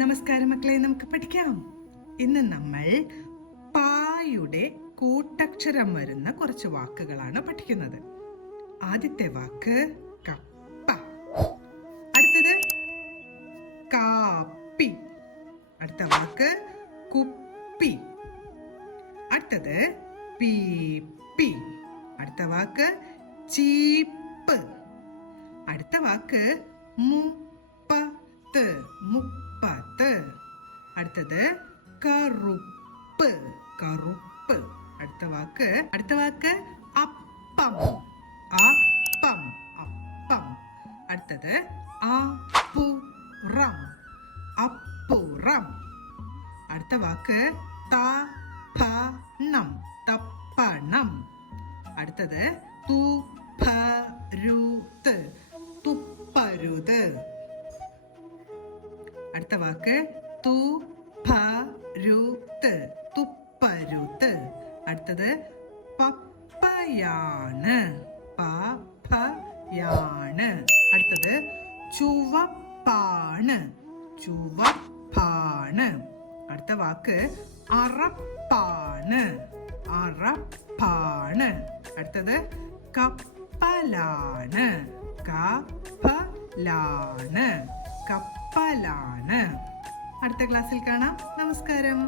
നമസ്കാരം മക്കളെ, നമുക്ക് പഠിക്കാം. ഇന്ന് നമ്മൾ പായുടെ കൂട്ടക്ഷരം വരുന്ന കുറച്ച് വാക്കുകളാണ് പഠിക്കുന്നത്. ആദ്യത്തെ വാക്ക് കപ്പ, അടുത്തത് കാപ്പി, അടുത്ത വാക്ക് കുപ്പി, അടുത്തത് പീപ്പി, അടുത്ത വാക്ക് ചീപ്പ്, അടുത്ത വാക്ക് മുപ്പത്ത്, മുപ്പത്ത്, അടുത്തത് കറുപ്പ്, കറുപ്പ്, അടുത്ത വാക്ക് അപ്പം, അപ്പം, അപ്പം, അടുത്തത് അപ്പുറം, അപ്പുറം, അടുത്ത വാക്ക് തപ്പണം, തപ്പണം, അടുത്തത് തുപ്പരുത്, തുപ്പരുത്, അടുത്ത വാക്ക് തുപ്പരുത്, തുപ്പരുത്, അടുത്തത് പപ്പയാണ്, പപ്പയാണ്, അടുത്തത് ചുവപ്പാണ്, ചുവപ്പാണ്, അടുത്ത വാക്ക് അറപ്പാണ്, അറപ്പാണ്, അടുത്തത് കപ്പലാണ്, കപ്പലാണ്, കപ്പലാണ്. അടുത്ത ക്ലാസ്സിൽ കാണാം. നമസ്കാരം.